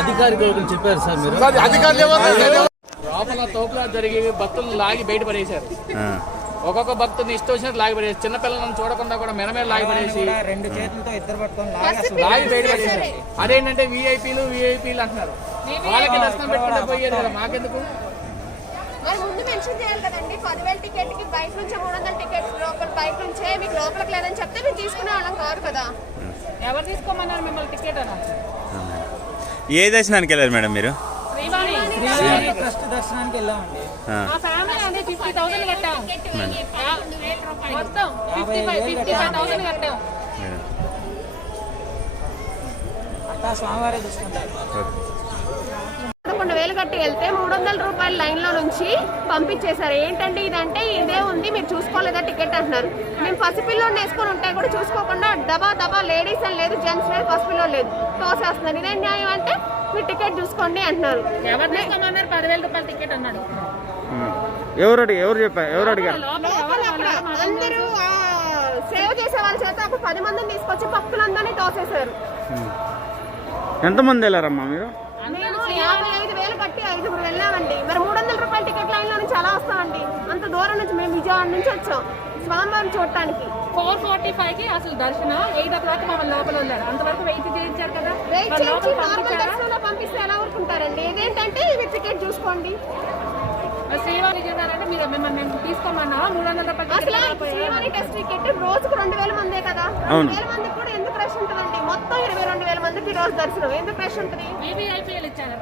అధికారులు చెప్పారు సార్ మీరు లోపల తోపులా జరిగి భక్తులను లాగి బయట పడేశారు. ఒక్కొక్క భక్తుని ఇష్టం వచ్చినట్టు లాగి పడేసి చిన్నపిల్లలను చూడకుండా కూడా మెనమేర లాగి పడేసి లాగి బయట పడేశారు. అదేంటంటే వీఐపీలు అంటున్నారు. వాళ్ళకి దర్శనం పెట్టుకుంటే పోయేది కదా, మాకెందుకు? మరి ముందు మెన్షన్ చేయాలి కదండి, 10,000 టికెట్ కి బయట నుంచి 300 టికెట్స్ లోపల బయట నుంచే మీకు లోపలికి లేదని చెప్తే మేము తీసుకునే వాళ్ళం కాదు కదా. ఎవరు తీసుకోమన్నారు మిమ్మల్ని టికెట్ అలా? ఏ దర్శనానికి వెళ్ళారు మేడం మీరు? ట్రస్ట్ దర్శనానికి వెళ్ళామండి. మా ఫ్యామిలీ అంటే 50,000 కట్టాం, మొత్తం 55,000 కట్టాం. అట్టా స్వామివారే చూసుకుంటారు. 11,000 కట్టి వెళ్తే 300 రూపాయల లైన్ లో నుంచి పంపించేశారు. ఏంటంటే ఇదంటే ఇదే ఉంది, మీరు చూసుకోలేదా టికెట్ అంటున్నారు. మేము పసిపిల్లోని వేసుకొని ఉంటే కూడా చూసుకోకుండా దబా లేడీస్ అని లేదు, జెంట్స్ లేదు, పసిపిల్లో లేదు, తోసేస్తున్నారు. ఇదే న్యాయం అంటే మీరు టికెట్ చూసుకోండి అంటున్నారు. ఎవరు తీసుకోమన్నారు? 10,000 రూపాయల టికెట్ అన్నాడు. ఎవరు చెప్పారు? ఎవరు అడిగారు? అందరూ సేవ్ చేసే వాళ్ళ చేత ఒక 10 మందిని తీసుకొచ్చి భక్తులందరినీ తోసేశారు. ఎంతమంది వెళ్ళారమ్మా మీరు? మేము 55,000 కట్టి 5గురు వెళ్ళామండి. మరి 300 రూపాయల టికెట్ లైన్ లో నుంచి అలా వస్తామండి? అంత దూరం నుంచి మేము విజయవాడ నుంచి వచ్చాం స్వామివారిని చూడటానికి. 4:45కి అసలు దర్శనం, 8 o'clock మమ్మల్ని లోపల వెళ్ళారు. అంతవరకు వెయిట్ చేయించారు కదా. వెయిట్ చేయించి నార్మల్ దర్శనంలో పంపిస్తే ఎలా ఊరుకుంటారండి? ఇదేంటంటే ఇవి టికెట్ చూసుకోండి. శ్రీవారి చేశారంటే మీరు మిమ్మల్ని తీసుకోమన్నా 300 రూపాయలు. అసలు శ్రీవారి టెస్ట్ టికెట్ రోజుకు 2,000 మందే కదా. 2,000 మందికి కూడా ఎందుకు రష్ ఉంటుందండి? మొత్తం 22,000 మందికి ఈ రోజు దర్శనం ఎందుకు రష్ ఉంటుంది? వీవీఐపీఎల్ ఇచ్చారు.